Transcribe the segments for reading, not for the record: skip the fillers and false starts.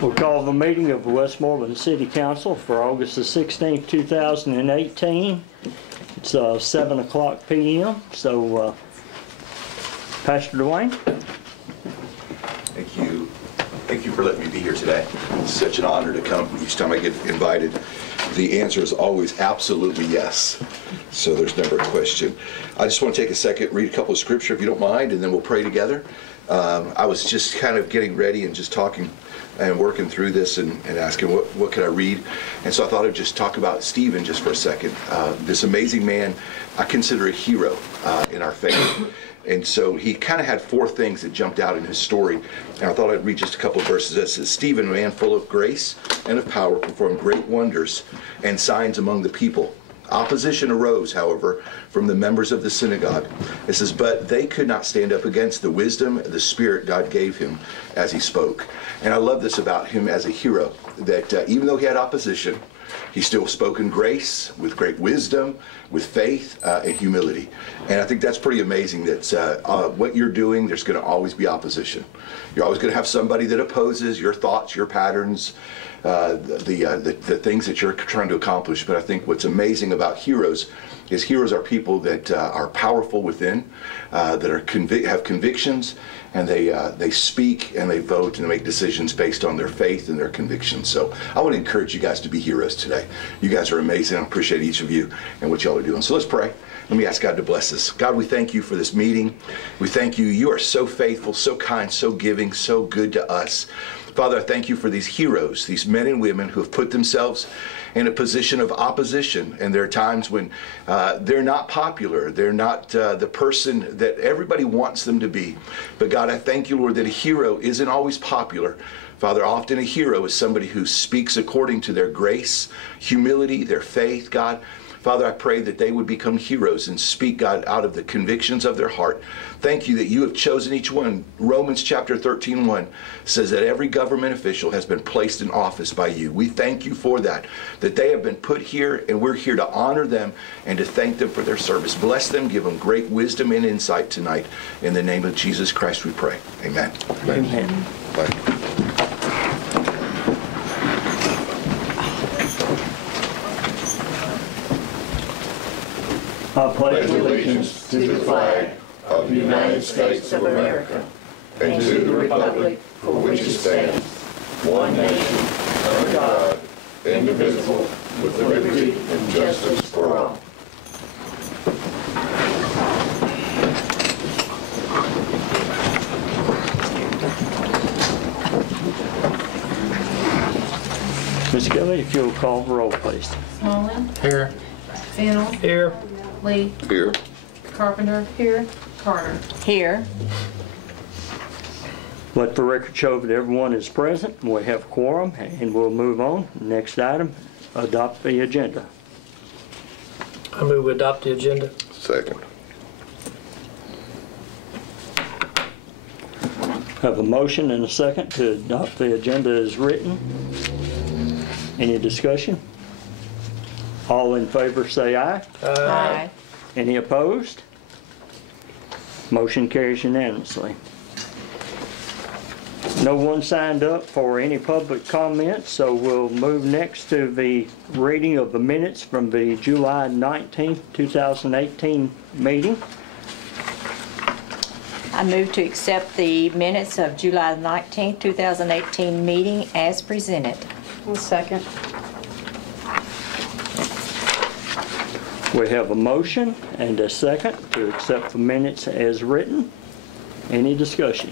We'll call the meeting of the Westmoreland City Council for August the 16th, 2018. It's 7 o'clock p.m. So, Pastor Dwayne. Thank you. Thank you for letting me be here today. It's such an honor to come. Each time I get invited, the answer is always absolutely yes. So there's never a question. I just want to take a second, read a couple of scripture if you don't mind, and then we'll pray together. I was just kind of getting ready and just talking and working through this and asking what could I read. And so I thought I'd just talk about Stephen just for a second. This amazing man, I consider a hero in our faith. And so he kind of had four things that jumped out in his story. And I thought I'd read just a couple of verses. That says, Stephen, a man full of grace and of power, performed great wonders and signs among the people. Opposition arose, however, from the members of the synagogue. It says, but they could not stand up against the wisdom, the spirit God gave him as he spoke. And I love this about him as a hero, that even though he had opposition, he still spoke in grace, with great wisdom, with faith and humility. And I think that's pretty amazing that what you're doing, there's going to always be opposition. You're always going to have somebody that opposes your thoughts, your patterns, the things that you're trying to accomplish. But I think what's amazing about heroes is heroes are people that are powerful within, that are have convictions, and they speak and they vote and they make decisions based on their faith and their convictions. So I want to encourage you guys to be heroes today. You guys are amazing. I appreciate each of you and what y'all are doing. So let's pray. Let me ask God to bless us. God, we thank you for this meeting. We thank you. You are so faithful, so kind, so giving, so good to us. Father, I thank you for these heroes, these men and women who have put themselves in a position of opposition. And there are times when they're not popular. They're not the person that everybody wants them to be. But God, I thank you, Lord, that a hero isn't always popular. Father, often a hero is somebody who speaks according to their grace, humility, their faith, God. Father, I pray that they would become heroes and speak, God, out of the convictions of their heart. Thank you that you have chosen each one. Romans chapter 13:1 says that every government official has been placed in office by you. We thank you for that they have been put here, and we're here to honor them and to thank them for their service. Bless them, give them great wisdom and insight tonight. In the name of Jesus Christ we pray. Amen. Amen. Bye. I pledge allegiance to the flag of the United States of America and to the republic for which it stands, one nation, under God, indivisible, with liberty and justice for all. Ms. Kelly, if you'll call the roll, please. Westmoreland. Here. Fennell. Here. Lee. Here. Carpenter. Here. Carter. Here. Let the record show that everyone is present. We have quorum, and we'll move on. Next item, adopt the agenda. I move we adopt the agenda. Second. Have a motion and a second to adopt the agenda as written. Any discussion? All in favor say aye. Aye. Any opposed? Motion carries unanimously. No one signed up for any public comments, so we'll move next to the reading of the minutes from the July 19th, 2018 meeting. I move to accept the minutes of July 19th, 2018 meeting as presented. Second. We have a motion and a second to accept the minutes as written. Any discussion?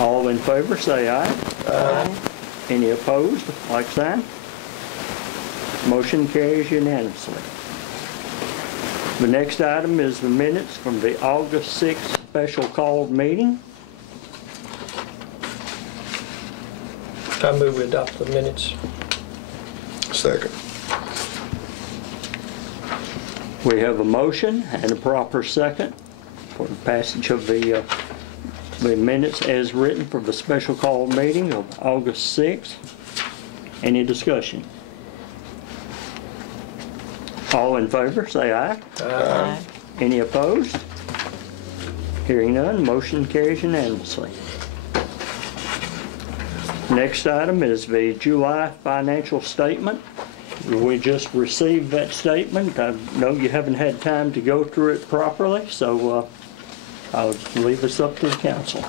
All in favor say aye. Aye. Any opposed? Like sign. Motion carries unanimously. The next item is the minutes from the August 6th special called meeting. I move we adopt the minutes. Second. We have a motion and a proper second for the passage of the minutes as written for the special called meeting of August 6th. Any discussion? All in favor say aye. Aye. Any opposed? Hearing none, motion carries unanimously. Next item is the July financial statement. We just received that statement. I know you haven't had time to go through it properly, so I'll leave this up to the council.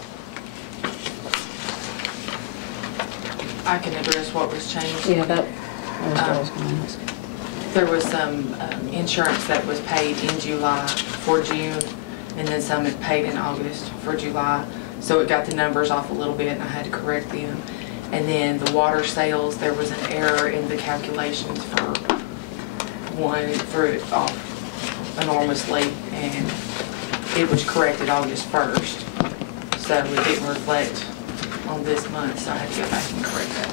I can address what was changed. Yeah, that was what I was gonna ask. There was some insurance that was paid in July for June, and then some it paid in August for July. So it got the numbers off a little bit, and I had to correct them. And then the water sales, there was an error in the calculations for it off enormously, and it was corrected August 1st. So it didn't reflect on this month, so I had to go back and correct that.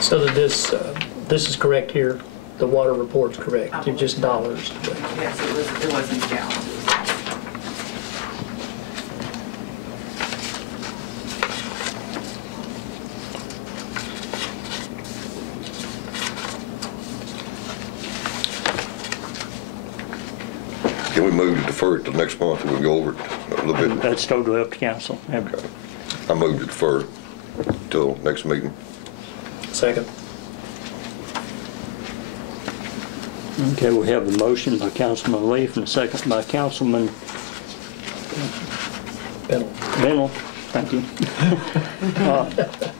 So that this is correct here, the water report's correct, it's just dollars. Yes, it wasn't gallons. Can we move to defer it till next month, and we'll go over it a little bit? That's totally up to council. Okay. I move to defer till next meeting. Second. Okay, we have a motion by Councilman Leaf and a second by Councilman Bennell. Thank you.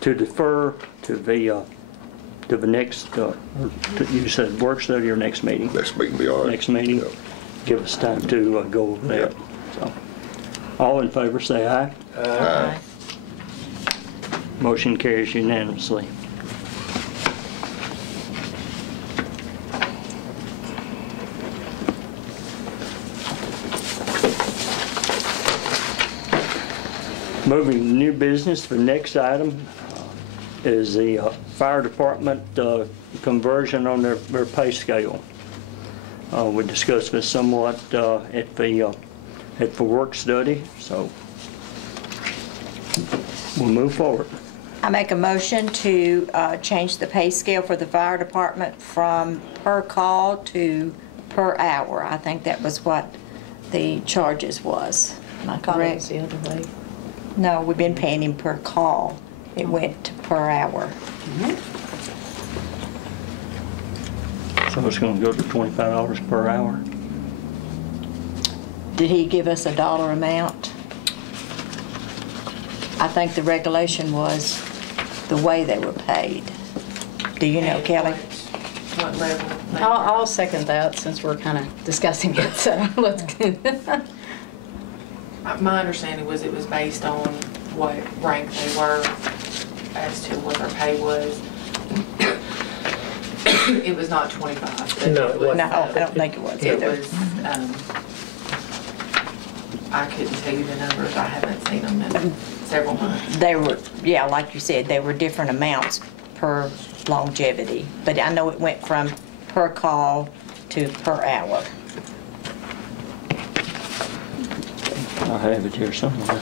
To defer to the next, you said work study or next meeting? Next meeting be all right. Next meeting? Yeah. Give us time to go over that. So, all in favor say aye. Aye. Motion carries unanimously. Moving to new business, the next item is the fire department conversion on their pay scale. We discussed this somewhat at the work study, so we'll move forward. I make a motion to change the pay scale for the fire department from per call to per hour. I think that was what the charges was. Am I I thought it was correct? the other way. No, we've been paying him per call. It went to per hour. So it's going to go to $25 per hour. Did he give us a dollar amount? I think the regulation was the way they were paid. Do you know, And Kelly? What level? I'll second that since we're kind of discussing it, so let's. My understanding was it was based on what rank they were as to what their pay was. It was not 25. but No, it wasn't. No, I don't think it was It either. was, I couldn't tell you the numbers. I haven't seen them in several months. They were, yeah, like you said, they were different amounts per longevity. But I know it went from per call to per hour. I have it here somewhere.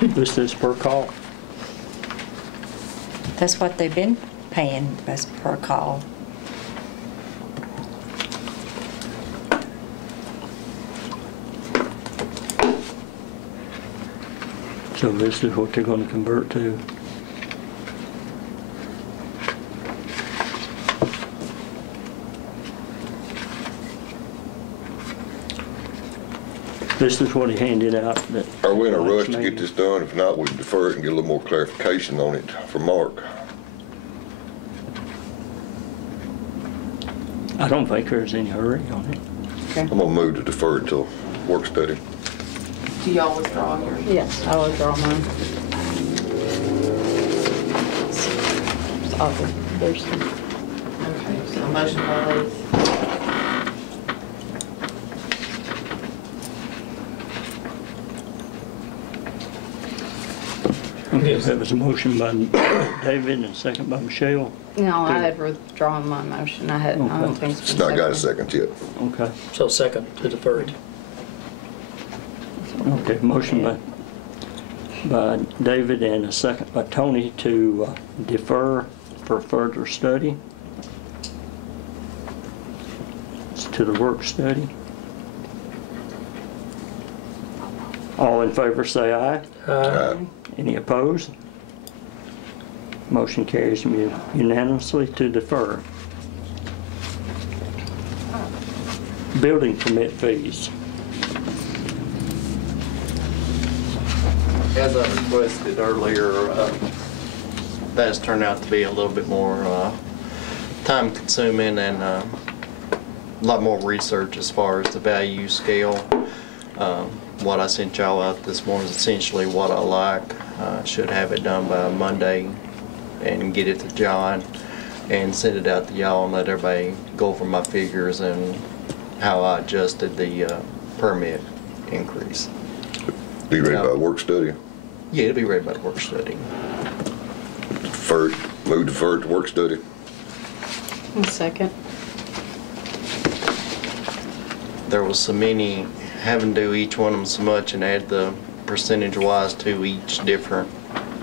This is per call. That's what they've been paying us per call. So this is what they're going to convert to. This is what he handed out. That Are we in a rush to meeting. get this done? If not, we can defer it and get a little more clarification on it from Mark. I don't think there's any hurry on it. I'm gonna move to defer it till work study. Do y'all withdraw your? Yes, I will withdraw mine. It's awful. There's some. Okay, so motion by Leith. Okay, that was a motion by David and a second by Michelle. No, I had withdrawn my motion. I don't Okay. think it's It's been not got a seconded. second yet. Okay. So second to defer it. Okay, motion by David and a second by Tony to defer for further study. It's to the work study. All in favor say aye. Any opposed? Motion carries unanimously to defer. Building permit fees. As I requested earlier, that has turned out to be a little bit more time consuming and a lot more research as far as the value scale. What I sent y'all out this morning is essentially what I like. Should have it done by Monday and get it to John and send it out to y'all and let everybody go over my figures and how I adjusted the permit increase. Be ready by work study. Yeah, it'll be ready by the work study. Move deferred to work study. Second. There was so many, having to do each one of them so much and add the percentage wise to each different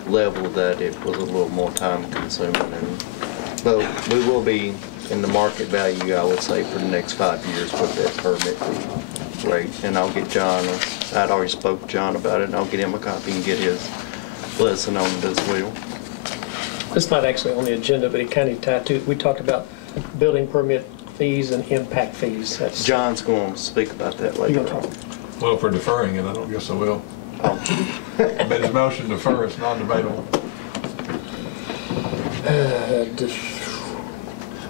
level that it was a little more time consuming. But we will be in the market value, I would say, for the next 5 years with that permit fee rate. And I'll get John, I'd already spoke to John about it, and I'll get him a copy and get his blessing on it as well. It's not actually on the agenda, but it kind of tied to, we talked about building permit fees and impact fees. That's John's going to speak about that later You're gonna on. talk. Well, for deferring it, I don't guess I will. Oh. But his motion to defer is non-debatable.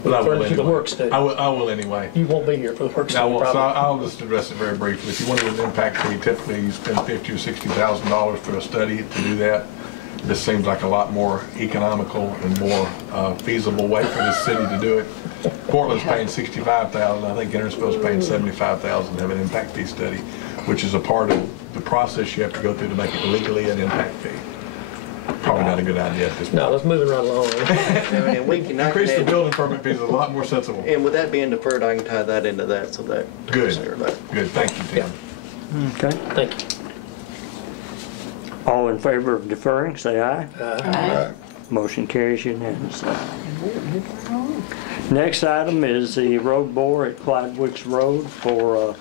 But I will Referring to the anyway. work study. I will anyway. You won't be here for the work I study, will, so probably. I'll just address it very briefly. If you wanted an impact fee, typically you spend $50,000 or $60,000 for a study to do that. This seems like a lot more economical and more feasible way for this city to do it. Portland's paying $65,000. I think Intersville's paying $75,000 to have an impact fee study, which is a part of the process you have to go through to make it legally an impact fee. Probably not a good idea at this point. No, let's move it right along. And we can Increase the building permit fees is a lot more sensible. And with that being deferred, I can tie that into that, so that. Good, that. good, thank you, Tim. Okay. Thank you. All in favor of deferring, say aye. Aye. Motion carries unanimously. Next item is the road bore at Clydewicks Road for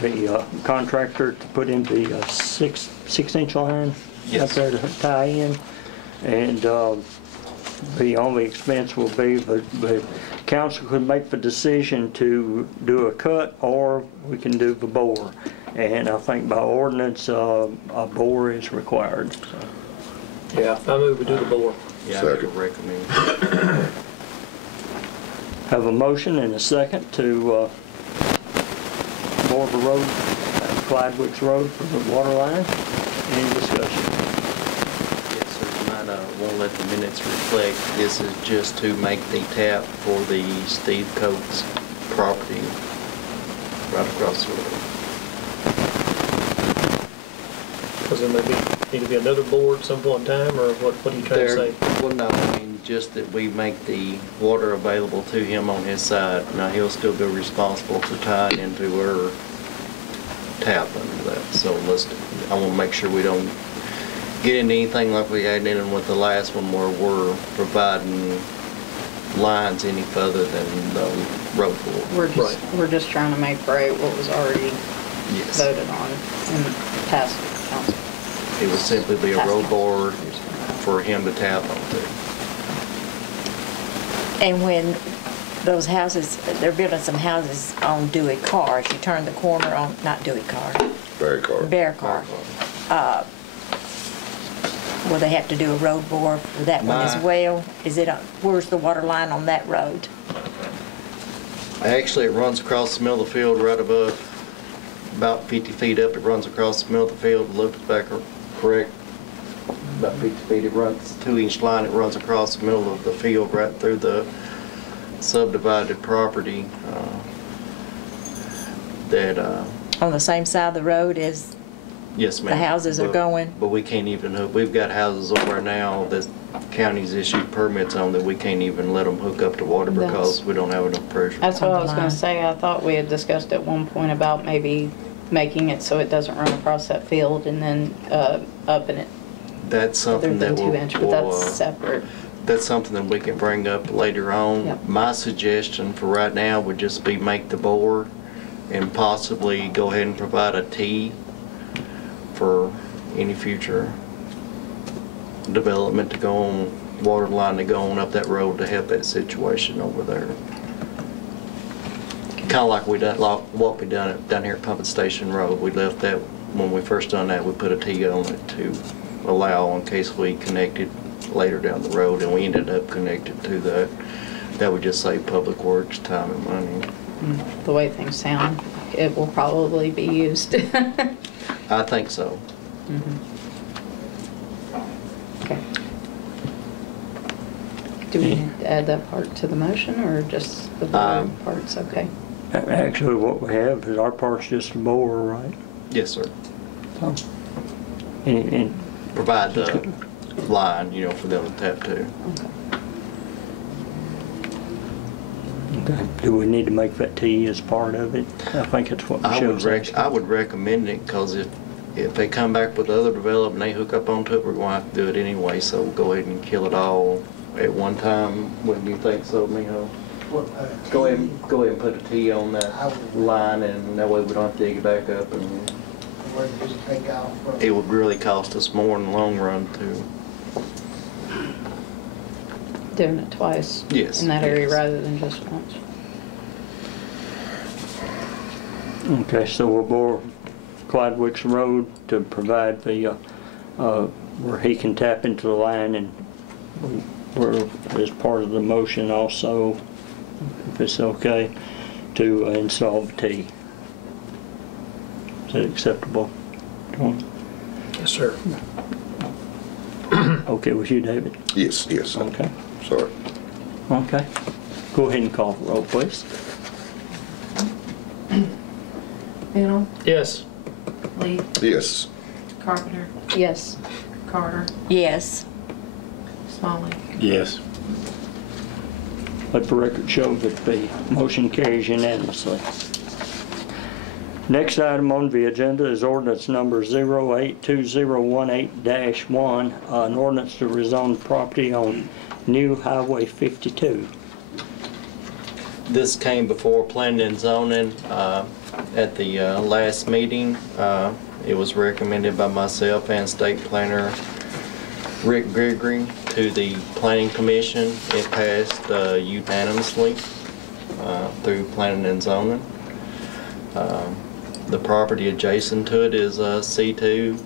the contractor to put in the 6-inch line up Yes. there to tie in. And the only expense will be the council could make the decision to do a cut or we can do the bore. And I think by ordinance, a bore is required. So. Yeah, I move we do the bore. Yeah, I would Second. recommend. Have a motion and a second to bore the road, Clydewicks Road for the water line. Any discussion? Yes, sir, tonight I won't let the minutes reflect. This is just to make the tap for the Steve Coates property right across the road. Because there may need to be another bore at some point in time, or what are you trying to say? Well, no, I mean, just that we make the water available to him on his side. Now, he'll still be responsible to tie it into our tap under that. So I want to make sure we don't get into anything like we had in with the last one where we're providing lines any further than the road board. We're just trying to make right what was already Yes. voted on and passed council. It would simply be a road board for him to tap onto. And when those houses, they're building some houses on Dewey Car, as you turn the corner on, not Dewey Car, Very car. Bear Car, will they have to do a road bore for that one as My- well? Is it, where's the water line on that road? Actually, it runs across the middle of the field right above, about 50 feet up, it runs across the middle of the field, looked back correct, about 50 feet, it runs 2-inch line, it runs across the middle of the field right through the subdivided property that, On the same side of the road as Yes, ma'am. The houses are But- going? But we can't even hook, we've got houses over now that counties issued permits on that we can't even let them hook up to water because we don't have enough pressure. That's what I was Line. gonna say. I thought we had discussed at one point about maybe making it so it doesn't run across that field and then upping it That's other something than that 2 inch, but that's will, separate. that's something that we can bring up later on. Yep. My suggestion for right now would just be make the bore and possibly go ahead and provide a T for any future development to go on, water line to go on up that road to help that situation over there. Kind of like we done, like what we done down here at Pumping Station Road. We left that, when we first done that, we put a T on it to allow in case we connected later down the road, and we ended up connected to that. That would just save Public Works time and money. The way things sound, it will probably be used. I think so. Okay. Do we need to add that part to the motion or just the board parts? Okay. Actually, what we have is our part's just a bore, right? Yes, sir. So, and Provide the line, you know, for them to tap to. okay. Do we need to make that T as part of it? I think it's what Michelle's asking. I would recommend it, because if they come back with other development, they hook up onto it, we're going to have to do it anyway, so we'll go ahead and kill it all at one time. Wouldn't you think so, Mijo? Go ahead and put a T on that line, and that way we don't have to dig it back up, and it would really cost us more in the long run to. Doing it twice. Yes, In that area yes. rather than just once. Okay, so we'll bore Clydwick's Road to provide the, where he can tap into the line, and we're, as part of the motion also, if it's okay, to install the T. Is that acceptable? John? Yes, sir. Okay with you, David? Yes, yes. Okay. Sorry. Okay. Go ahead and call the roll, please. Bill, Yes. Lee, Yes. Carpenter, Yes. Carter, Yes. Smalley. Yes. Let the record show that the motion carries unanimously. Next item on the agenda is ordinance number 082018-1, an ordinance to rezone property on New Highway 52. This came before planning and zoning at the last meeting. It was recommended by myself and state planner Rick Gregory to the Planning Commission. It passed unanimously through planning and zoning. The property adjacent to it is C2.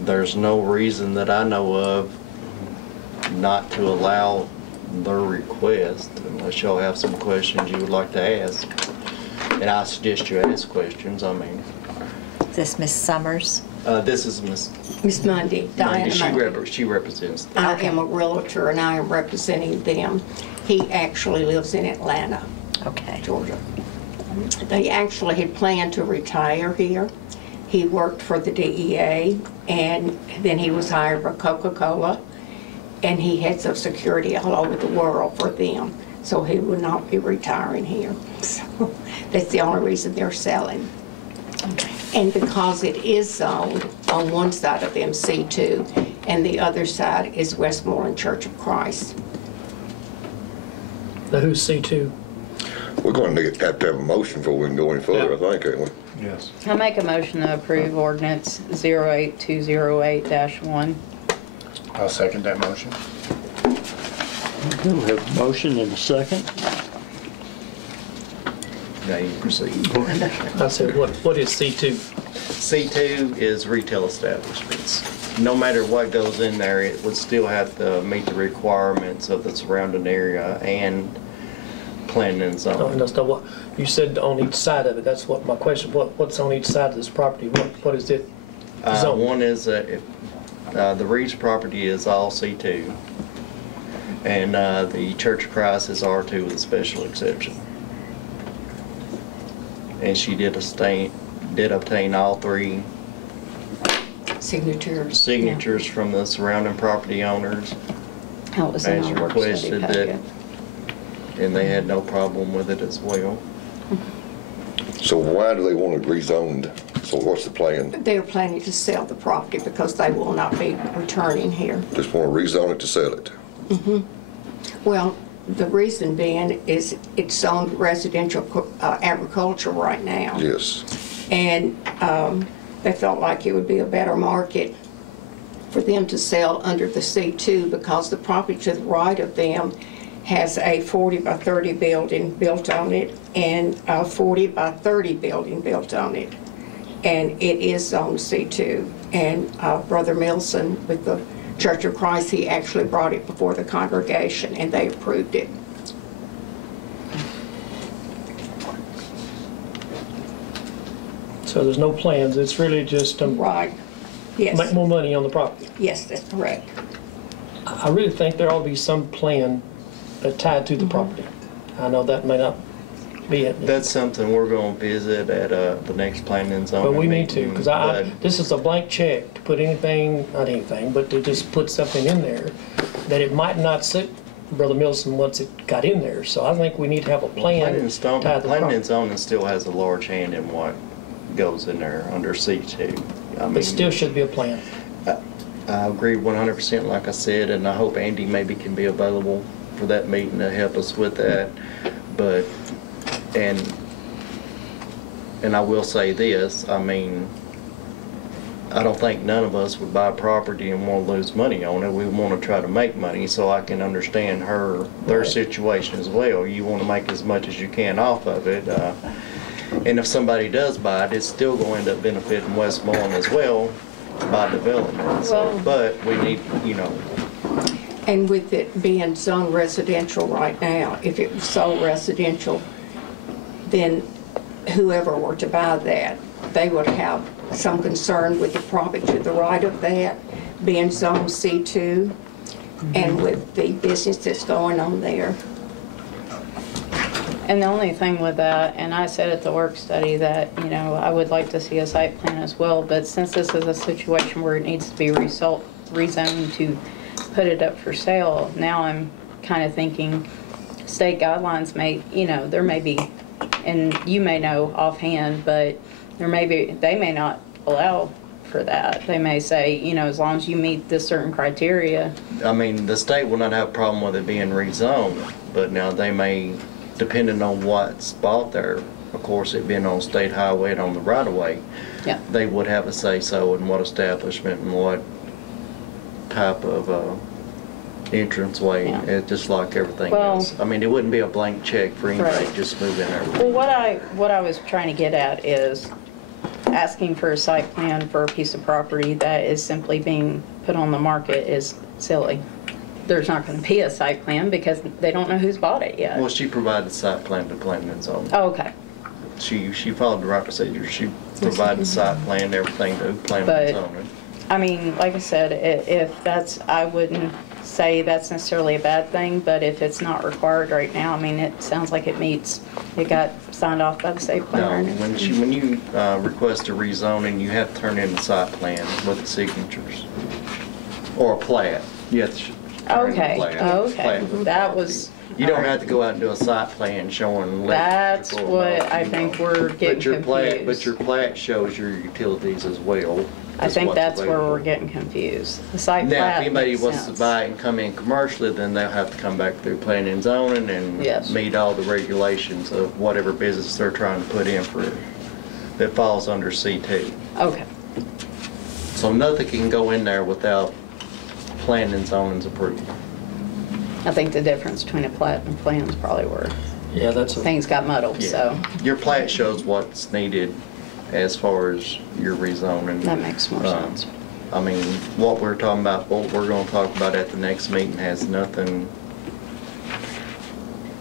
There's no reason that I know of not to allow their request, unless y'all have some questions you would like to ask. And I suggest you ask questions. I mean, Is this Miss Summers? this is Miss Miss Mundy, Diana Mundy. She represents them. I am a realtor and I am representing them. He actually lives in Atlanta, Okay. Georgia. They actually had planned to retire here. He worked for the DEA and then he was hired by Coca-Cola and he had Social Security all over the world for them. So he would not be retiring here. So that's the only reason they're selling. And because it is zoned on one side of them C2 and the other side is Westmoreland Church of Christ. Now who's C2? We're going to have to have a motion before we can go any further, I think, ain't we? Yes. I make a motion to approve ordinance 08208-1. I'll second that motion. Okay, we have a motion and a second. Now you proceed. I said, what is C2? C2 is retail establishments. No matter what goes in there, it would still have to meet the requirements of the surrounding area and planning and No, zoning. that's not what, you said on each side of it. That's what my question, what's on each side of this property? What is it? zoned? One is, the Reeves property is all C2, and the Church of Christ is R2 with a special exception. And she did did obtain all 3 Signatures. from the surrounding property owners That was in as our work study requested that, packet. and they had no problem with it as well. So why do they want it rezoned? So what's the plan? They're planning to sell the property because they will not be returning here. Just want to rezone it to sell it? Well, the reason being is it's zoned residential agriculture right now. Yes. And they felt like it would be a better market for them to sell under the C2 because the property to the right of them has a 40 by 30 building built on it and a 40 by 30 building built on it. And it is zoned C2. And Brother Milson with the Church of Christ, he actually brought it before the congregation and they approved it. So there's no plans, it's really just to Right. Yes. make more money on the property. Yes, that's correct. I really think there ought to be some plan tied to the property. I know that may not be it, That's something we're going to visit at the next planning and zoning but we need to, meeting, because but- this is a blank check to put anything, not anything, but to just put something in there that it might not sit Brother Milson once it got in there. So I think we need to have a plan Planning and tied to the planning property. and zoning still has a large hand in what goes in there under C2. I mean, It still should be a plan. I agree 100%, like I said, and I hope Andy maybe can be available for that meeting to help us with that. But, and I will say this, I mean, I don't think none of us would buy property and want to lose money on it. We want to try to make money, so I can understand their Right. situation as well. You want to make as much as you can off of it. And if somebody does buy it, it's still going to end up benefiting Westmoreland as well by development. So, Well- but we need, And with it being zoned residential right now, if it was sold residential, then whoever were to buy that, they would have some concern with the property to the right of that being zone C2 and with the business that's going on there. And the only thing with that, and I said at the work study that, I would like to see a site plan as well, but since this is a situation where it needs to be rezoned to put it up for sale, now I'm kind of thinking state guidelines there may be, and you may know offhand, but they may not allow for that. They may say, as long as you meet this certain criteria. I mean, the state will not have a problem with it being rezoned, but now they may, depending on what's bought there, of course, it being on state highway and on the right of way, Yeah. they would have a say-so in what establishment and what type of entranceway, Yeah. just like everything Well- else. I mean, it wouldn't be a blank check for anybody, Right. just move in there. Well, what I was trying to get at is asking for a site plan for a piece of property that is simply being put on the market is silly. There's not going to be a site plan because they don't know who's bought it yet. Well, she provided site plan to planning and zoning. Oh, okay. She followed the right procedure. She provided site plan, everything to planning But- and zoning. I mean, like I said, I wouldn't say that's necessarily a bad thing, but if it's not required right now, I mean, it sounds like it got signed off by the state No, planner. when you request a rezoning, you have to turn in a site plan with the signatures. Or a plat. You have to turn in a Okay, plat. okay. Plat with the That property. was. You don't have to go out and do a site plan showing That's electrical and what all, I you think know. we're getting But your plat, confused. but your plat shows your utilities as well. I as think what's that's where available. we're getting confused. The site Now, plat if anybody makes wants to sense. buy it and come in commercially, then they'll have to come back through planning and zoning Yes. and meet all the regulations of whatever business they're trying to put in for, that falls under C2. Okay, So nothing can go in there without planning and zoning's approval. I think the difference between a plat and plan is probably where Yeah, that's a, things got muddled, so Your plat shows what's needed as far as your rezoning. that makes more sense. I mean, what we're talking about, what we're gonna talk about at the next meeting has nothing,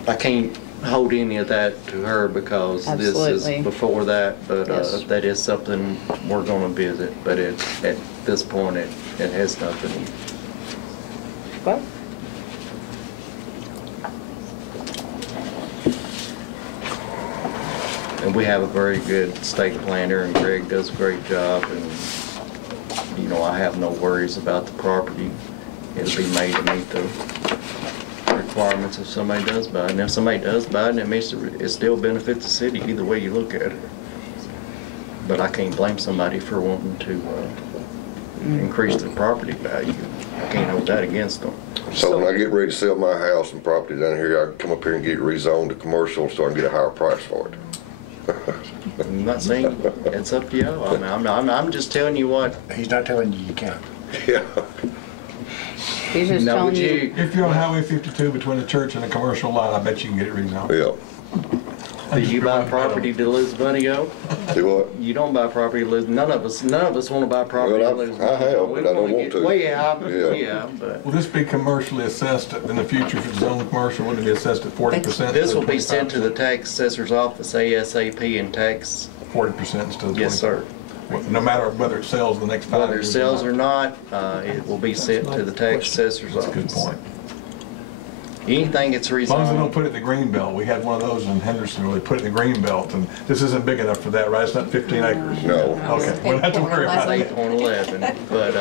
I can't hold any of that to her because this Absolutely. is before that, but Yes. that is something we're gonna visit, but at this point, it has nothing. Well, We have a very good state planner, and Greg does a great job, and, you know, I have no worries about the property. It'll be made to meet the requirements if somebody does buy it. And if somebody does buy it, it still benefits the city, either way you look at it. But I can't blame somebody for wanting to increase their property value. I can't hold that against them. So when I get ready to sell my house and property down here, I can come up here and get it rezoned to commercial so I can get a higher price for it. I'm not saying it's up to you. I mean, I'm just telling you what. He's not telling you you can't. Yeah. He's just Now, telling would you. you, If you're on Highway 52 between the church and the commercial lot, I bet you can get it rezoned. Yeah. do you buy property to lose money on? Do what? You don't buy property to lose. None of us want to buy property Well, to lose I money. have, but I don't want to. Well, yeah, Yeah. but Will this be commercially assessed in the future if it's zoned commercial? Would it be assessed at 40%? this will be sent to the tax assessor's office ASAP and tax. 40% instead of 20%? Yes, sir. No matter whether it sells the next 5 years. Whether it sells or not, it will be sent to the tax assessor's That's a office. good point. Anything that's As long as they don't rezoned. put it in the green belt. We had one of those in Henderson where they put it in the green belt, and this isn't big enough for that, right? It's not 15 acres. No. Okay, we don't have to worry It's about it. 8.11, but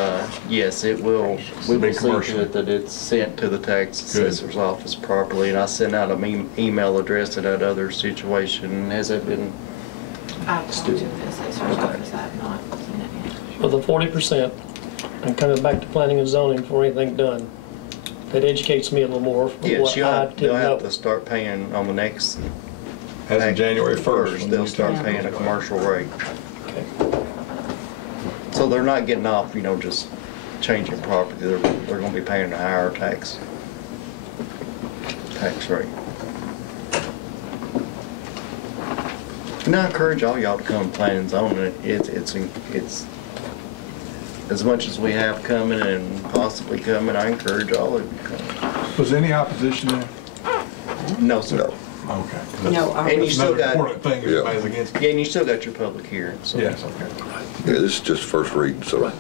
yes, it will, we will Big see commercial. to it that it's sent to the tax Good. assessor's office properly. And I sent out an email address to that other situation. Has it been? I've talked to the assessor's office, I have not seen it yet. For the 40%, and coming back to planning and zoning before anything done, that educates me a little more for Yes, what I you'll didn't have know. to start paying on the next. As of January 1st. when They'll new start tax paying a goes away. commercial rate. Okay. So they're not getting off, just changing property. They're gonna be paying a higher tax rate. And I encourage all y'all to come plan and zone it. It's as much as we have coming and possibly coming, I encourage all of you to come. Was any opposition there? No, sir. No. Okay. No, And you That's still another got, important thing, everybody's against it. yeah, and you still got your public hearing, so. Yes, okay. Yeah, this is just first reading, so. I'm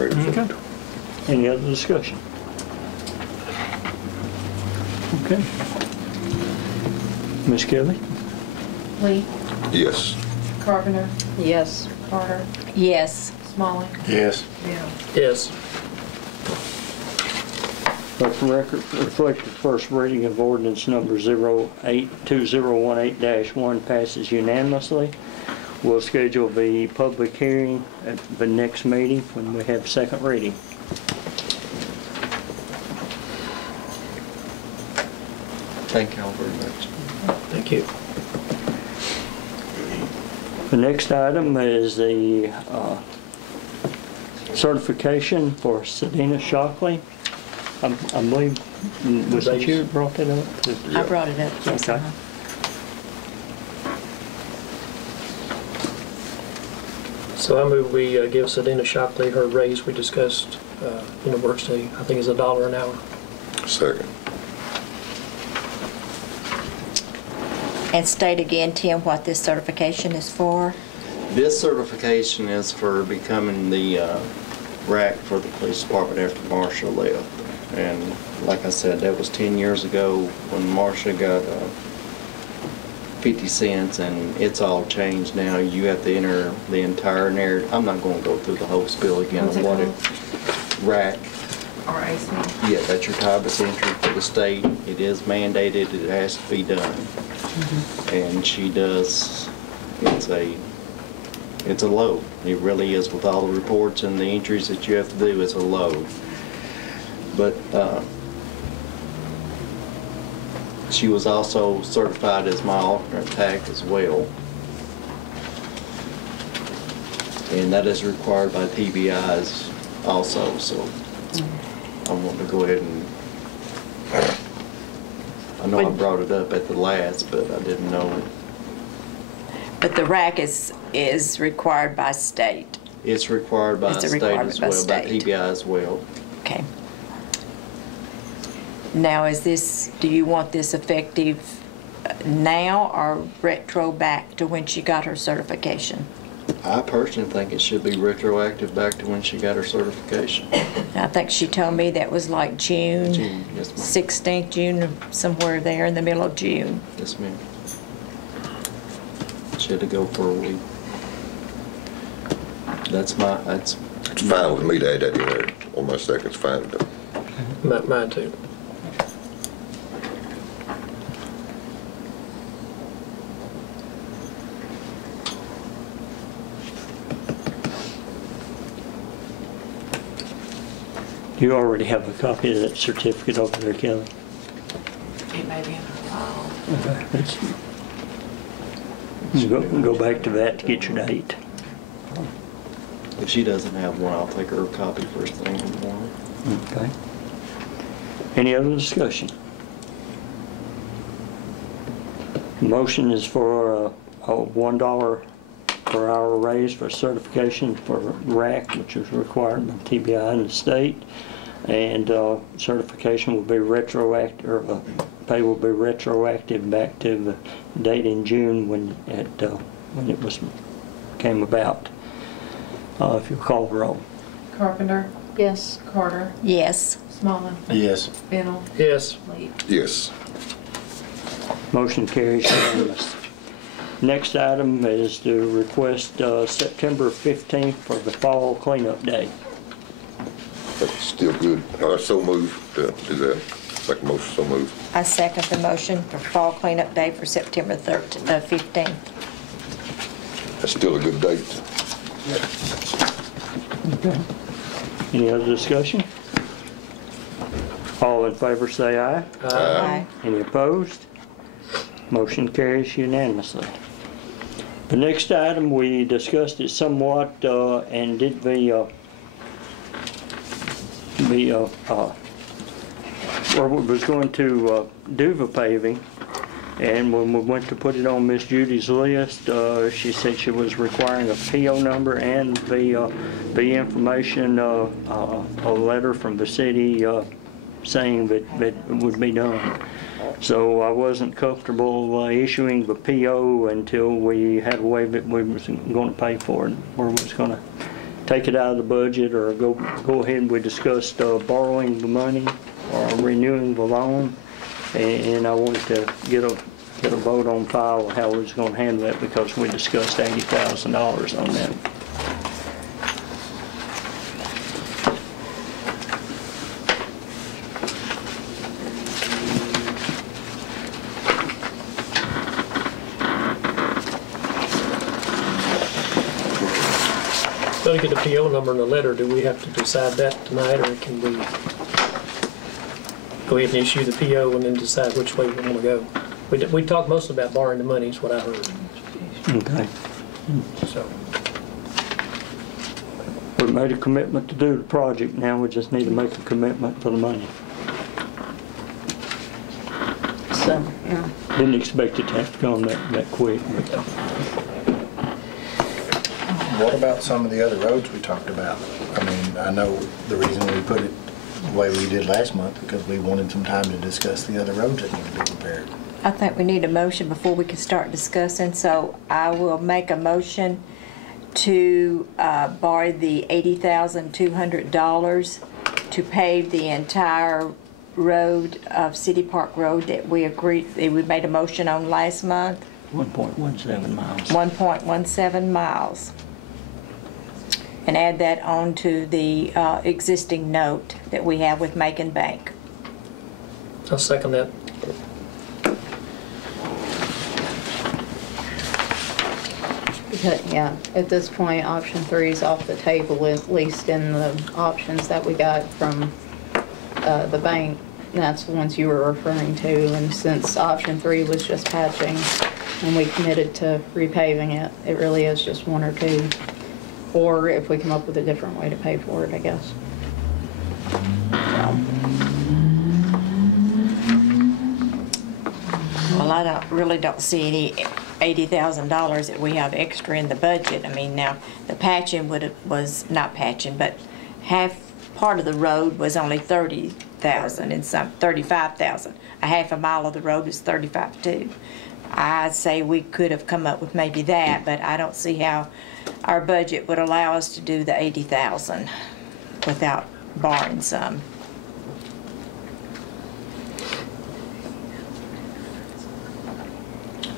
ready for it. Any other discussion? Okay. Ms. Kelly? Lee, Yes. Carpenter, Yes. Carter, Yes. Smalley, Yes. Bill. Yes. Let the record reflect the first reading of ordinance number 082018-1 passes unanimously. We'll schedule the public hearing at the next meeting when we have second reading. Thank y'all very much. Thank you. The next item is the certification for Sedina Shockley. I believe, was it you that brought that up? I brought it up, yes. Okay. So I move we give Sedina Shockley her raise we discussed in the work study. I think it's $1 an hour. Second. And state again, Tim, what this certification is for. This certification is for becoming the RAC for the police department after Marcia left. And like I said, that was 10 years ago when Marcia got 50 cents, and it's all changed now. You have to enter the entire narrative. I'm not going to go through the whole spiel again What's on it what called? RAC. Or AC. Yeah, that's your type of entry for the state. It is mandated, it has to be done. And she does, it's a load. It really is, with all the reports and the entries that you have to do, it's a load. But she was also certified as my alternate TAC as well. And that is required by TBIs also, so I want to go ahead and, I know I brought it up at the last, but I didn't know. But the RAC is required by state. It's required by It's a state requirement as by well, by state. TBI as well. Okay. Now, do you want this effective now or retro back to when she got her certification? I personally think it should be retroactive back to when she got her certification. I think she told me that was like June June, yes, ma'am. 16th, June, somewhere there in the middle of June. Yes, ma'am. She had to go for a week. That's It's fine with me to add that in there. On my second's fine with that. Mine too. You already have a copy of that certificate over there, Kelly? It may be in her file. Okay. Go back to that to get your date. If she doesn't have one, I'll take her a copy first thing in the morning. Okay. Any other discussion? Motion is for a $1 per hour raise for certification for RAC, which is required by TBI in the state. And certification will be retroactive, or pay will be retroactive back to the date in June when it came about. If you call the roll. Carpenter, Yes. Carter, Yes. Smallman, Yes. Bennell, Yes. Lee. Yes. Motion carries unanimous. Next item is to request September 15th for the fall cleanup day. That's still good. I so move to do that. Make a motion, so move. I second the motion for fall cleanup day for September 15th. That's still a good date. Okay. Any other discussion? All in favor say aye. Aye. Any opposed? Motion carries unanimously. The next item, we discussed it somewhat and did where we was going to do the paving, and when we went to put it on Miss Judy's list, she said she was requiring a PO number and the information, a letter from the city saying that it would be done. So I wasn't comfortable issuing the PO until we had a way that we was going to pay for it, or was going to take it out of the budget, or go ahead and we discussed borrowing the money or renewing the loan, and I wanted to get a vote on file of how we was going to handle that, because we discussed $80,000 on that. So to get a PO number in the letter, do we have to decide that tonight, or can we go ahead and issue the PO and then decide which way we want to go? We talked mostly about borrowing the money, is what I heard. Okay. So, We made a commitment to do the project, now we just need to make a commitment for the money. So, yeah. Didn't expect it to have to come that quick, but What about some of the other roads we talked about? I mean, I know the reason we put it the way we did last month, because we wanted some time to discuss the other roads that need to be repaired. I think we need a motion before we can start discussing, so I will make a motion to borrow the $80,200 to pave the entire road of City Park Road that we made a motion on last month, 1.17 miles. 1.17 miles. And add that on to the existing note that we have with Macon Bank. I'll second that. Yeah, at this point, option 3 is off the table, at least in the options that we got from the bank. That's the ones you were referring to, and since option 3 was just patching and we committed to repaving it, it really is just 1 or 2. Or if we come up with a different way to pay for it, I guess. Well, I really don't see any $80,000 that we have extra in the budget. I mean, now, the patching was not patching, but part of the road was only 30,000 and some, 35,000. A half a mile of the road is 35 too. I'd say we could have come up with maybe that, but I don't see how our budget would allow us to do the 80,000 without borrowing some.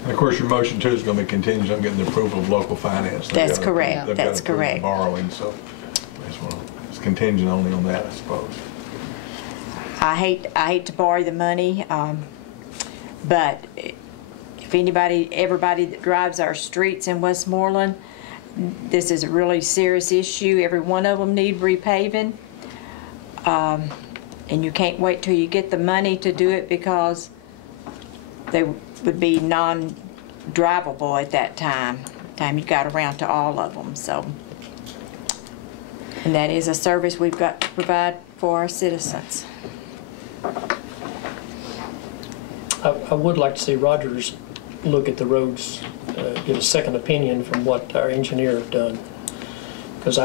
And of course, your motion too is going to be contingent on getting the approval of local finance. They've That's got to- correct. they've got to That's approve the correct. borrowing, so it's contingent only on that, I suppose. I hate to borrow the money, but if everybody that drives our streets in Westmoreland, this is a really serious issue. Every one of them need repaving. And you can't wait till you get the money to do it because they would be non-drivable at that time you got around to all of them, so. And that is a service we've got to provide for our citizens. I would like to see Rogers look at the roads, get a second opinion from what our engineer have done. Because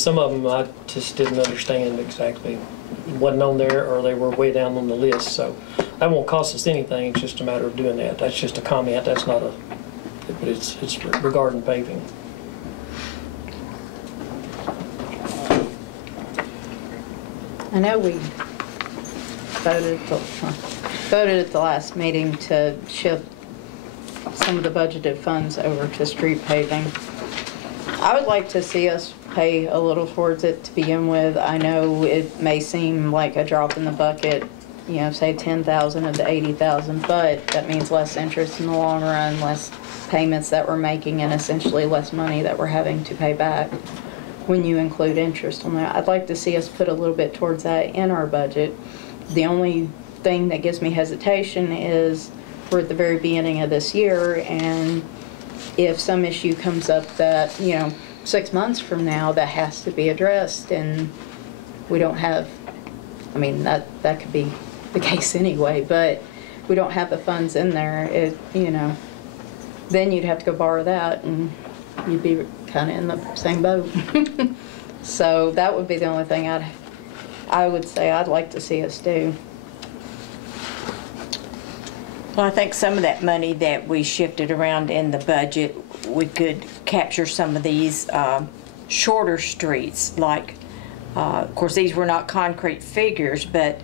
some of them I just didn't understand exactly. It wasn't on there or they were way down on the list. So that won't cost us anything, it's just a matter of doing that. That's just a comment, that's not but it's regarding paving. I know we voted at the last meeting to shift some of the budgeted funds over to street paving. I would like to see us pay a little towards it to begin with. I know it may seem like a drop in the bucket, you know, say 10,000 of the 80,000, but that means less interest in the long run, less payments that we're making, and essentially less money that we're having to pay back when you include interest on that. I'd like to see us put a little bit towards that in our budget. The only thing that gives me hesitation is we're at the very beginning of this year, and if some issue comes up that, you know, 6 months from now that has to be addressed and we don't have, I mean, that could be the case anyway, but we don't have the funds in there, you know, then you'd have to go borrow that and you'd be kind of in the same boat. So that would be the only thing I would say I'd like to see us do. Well, I think some of that money that we shifted around in the budget, we could capture some of these shorter streets, like, of course, these were not concrete figures, but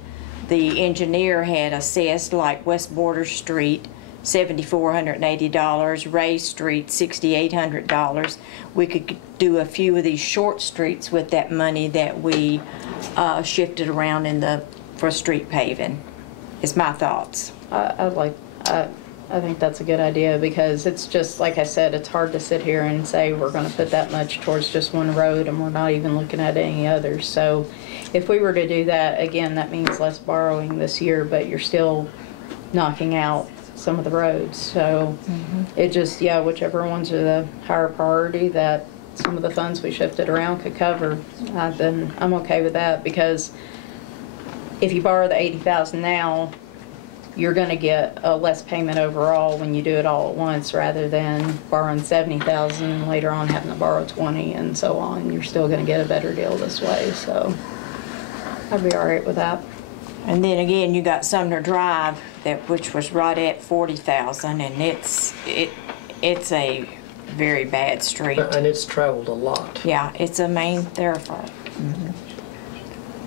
the engineer had assessed, like West Border Street, $7,480, Ray Street, $6,800. We could do a few of these short streets with that money that we shifted around for street paving. Is my thoughts. I think that's a good idea, because it's just, like I said, it's hard to sit here and say we're going to put that much towards just one road and we're not even looking at any others. So if we were to do that, again, that means less borrowing this year, but you're still knocking out some of the roads. So it just, yeah, whichever ones are the higher priority that some of the funds we shifted around could cover, then I'm okay with that, because if you borrow the 80,000 now, you're going to get a less payment overall when you do it all at once, rather than borrowing 70,000 later on having to borrow 20 and so on. You're still going to get a better deal this way, so I'd be all right with that. And then again, you got Sumner Drive, which was right at 40,000, and it's a very bad street. And it's traveled a lot. Yeah, it's a main thoroughfare.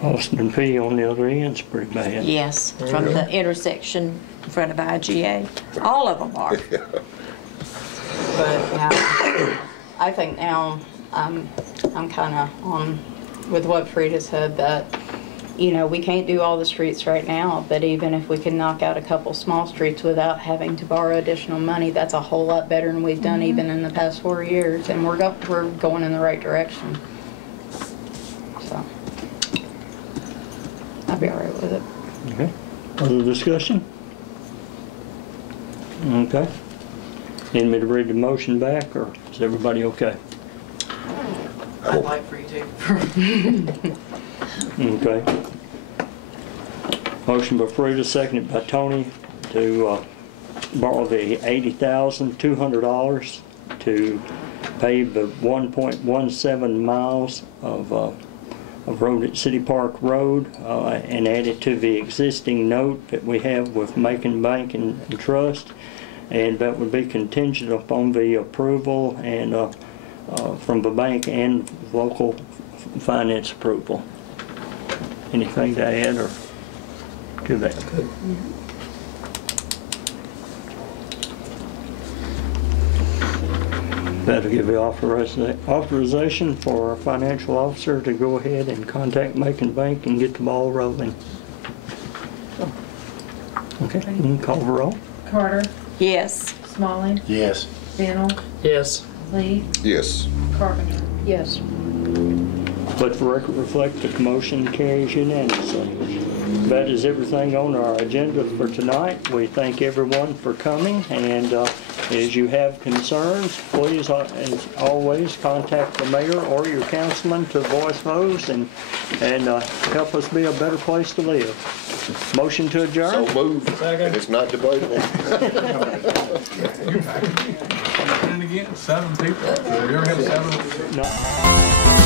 Austin P on the other end's pretty bad. Yes, from the intersection in front of IGA. All of them are. But yeah, I think now I'm kind of on with what Frida said, that, you know, we can't do all the streets right now, but even if we can knock out a couple small streets without having to borrow additional money, that's a whole lot better than we've done even in the past 4 years, and we're going in the right direction. So I'd be all right with it. Okay. Other discussion? Okay. Need me to read the motion back, or is everybody okay? I'd like for you to. Okay. Motion by Frida, seconded by Tony, to borrow the $80,200 to pave the 1.17 miles of road at City Park Road, and add it to the existing note that we have with Macon Bank and Trust, and that would be contingent upon the approval and from the bank and local finance approval. Anything to add or to that? That'll give you authorization for our financial officer to go ahead and contact Macon Bank and get the ball rolling. Okay, you can call the roll. Carter, Yes. Smalley, Yes. Fennel, Yes. Lee, Yes. Carpenter. Yes. Let the record reflect the motion carries unanimously. That is everything on our agenda for tonight. We thank everyone for coming, and as you have concerns, please, as always, contact the mayor or your councilman to voice those and help us be a better place to live. Motion to adjourn? So moved. And it's not debatable. And again, 7 people. Have you ever had 7? No.